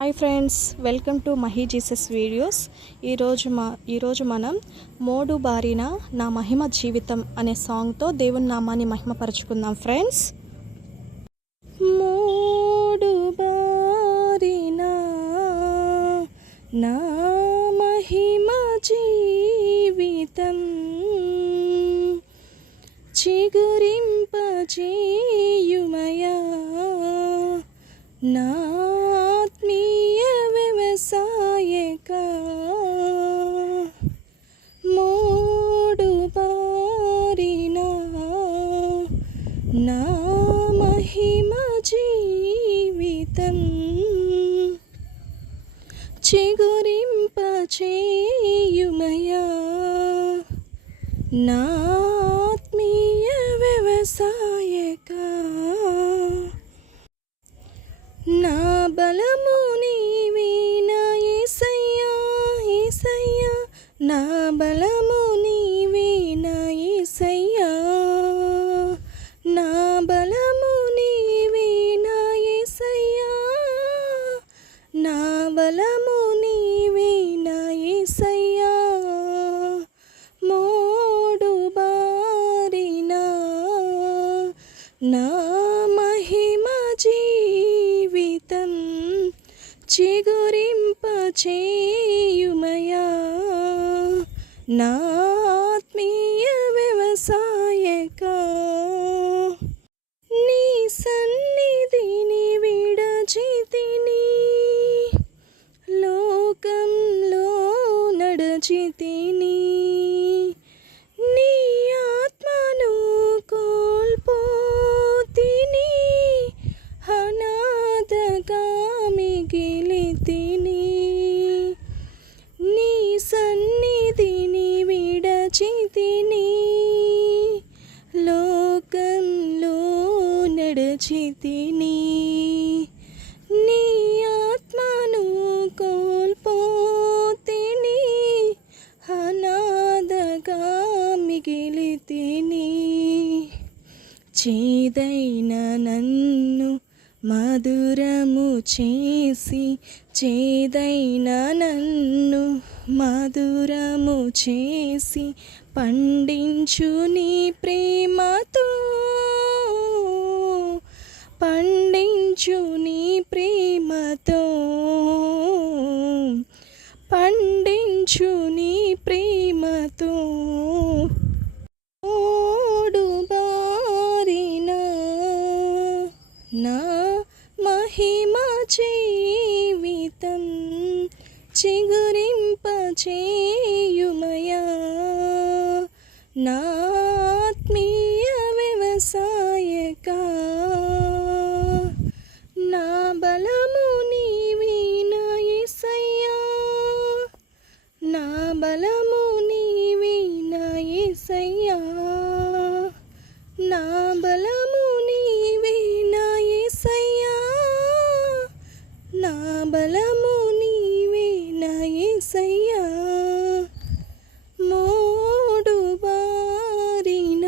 Hi friends, welcome to Mahi Jesus videos. ఈరోజు మనం mode బారిన నా మహిమ జీవితం అనే సాంగ్తో దేవుని నామాన్ని మహిమపరచుకుందాం ఫ్రెండ్స్. మోడు బారిన నా మహిమ జీవితం చిగురింపజేయుమయా నా ఆత్మీయ వ్యవసాయక. మోడు బారిన నా మహిమ జీవితం చిగురింపచేయుమయా నా ఆత్మీయ వ్యవసాయక. నా బలము నీవే నా యేసయ్యా, యేసయ్యా, నా బలము నీవే నా యేసయ్యా, నా బలము నీవే నా యేసయ్యా, నా బలము నీవే నా యేసయ్యా. మోడు బారిన నా మహిమ జీవితం చిగురింపచేయుమయా నా ఆత్మీయ వ్యవసాయక. నీ సన్నిధిని విడచితిని, లోకంలో నడచితిని, నీ ఆత్మను కోల్పోతిని, అనాథగా మిగిలితిని. నీ సన్నిధిని విడచితిని, లోకంలో నడచితిని, నీ ఆత్మను కోల్పోతిని, అనాథగా మిగిలితిని. చేదైన నన్ను మధురము చేసి, చేదైన నన్ను మధురము చేసి, పండించు నీ ప్రేమతో, పండించు నీ ప్రేమతో, పండించు నీ ప్రేమతో. మోడు బారిన నా మహిమ జీవితం చిగురింపచేయుమయా నా ఆత్మీయ వ్యవసాయక. నా బలము నీవే నా యేసయ్యా, నా బలము నీవే నా యేసయ్యా, నా బలము నీవే నా యేసయ్యా, నా బలము నీవే నా యేసయ్యా. మోడు బారిన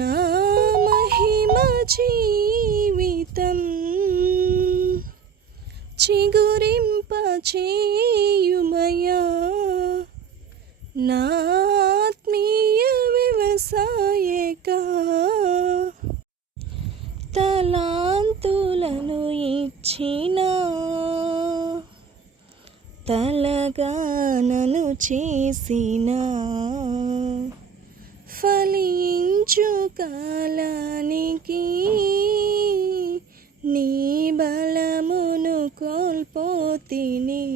నా మహిమ జీవితం చిగురింపచేయుమయా నా ఆత్మీయ వ్యవసాయక. తలాంతులను ఇచ్చిన, తలగానను చేసిన, ఫలించు కాలానికి నీ బలమును కోల్పోతిని.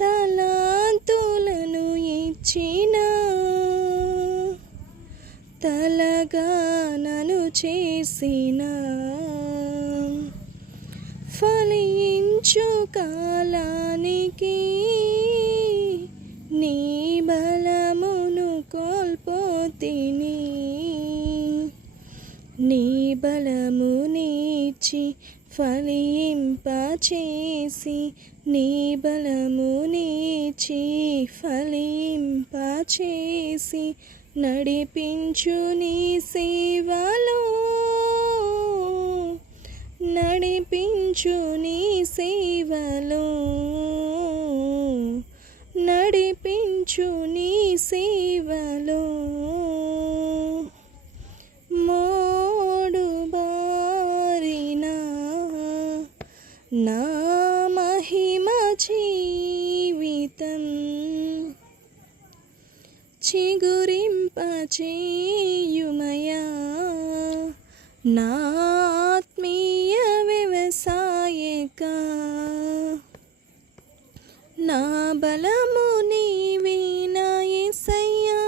తలాంతులను ఇచ్చిన, తలగానను చేసిన, ఫలించు కాలానికి నీ బలమును కోల్పోతిని. నీ బలము నీచి ఫలింపచేసి, నీ బలము నీచి ఫలింపచేసి, నడిపించు నీ సేవలో, నడిపించు నీ సేవలో, నడిపించు నీ సేవలో. మోడు బారిన నా మహిమ జీవితం చిగురింపచేయుమయా. నా ఆత్మీయ వ్యవసాయక, నా బలము నీవే నా యేసయ్యా,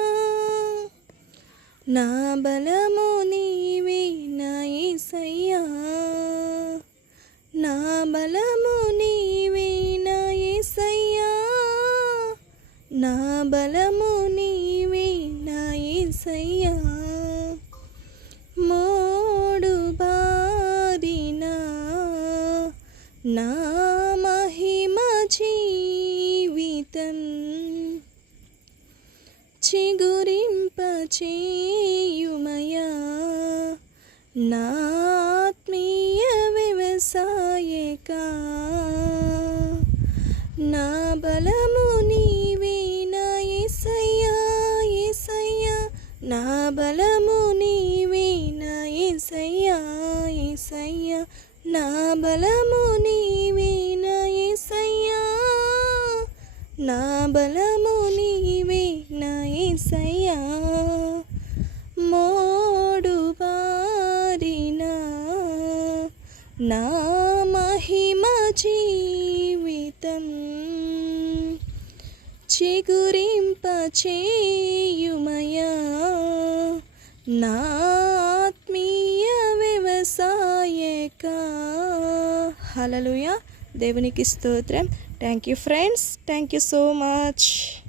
నా బలము నీవే నా యేసయ్యా, నా బలము నీవే నా యేసయ్యా, నా బలము నీవే నా యేసయ్యా. మోడు బారిన నా మహిమ జీవితం చిగురింపచేయుమయా. నా ఆత్మీయ వ్యవసాయక, నా బలము నీవే నా యేసయ్యా, యేసయ్యా, నా బలము నీవే నా యేసయ్యా, యేసయ్యా, నా బలము నీవే నా యేసయ్యా, నా బలము నీవే నా యేసయ్యా. మోడు బారిన నా మహిమ జీవితం చిగురింపచేయుమయా. నా ఆత్మీయ వ్యవసాయక. హల్లెలూయా. దేవునికి స్తోత్రం. Thank you friends. Thank you so much.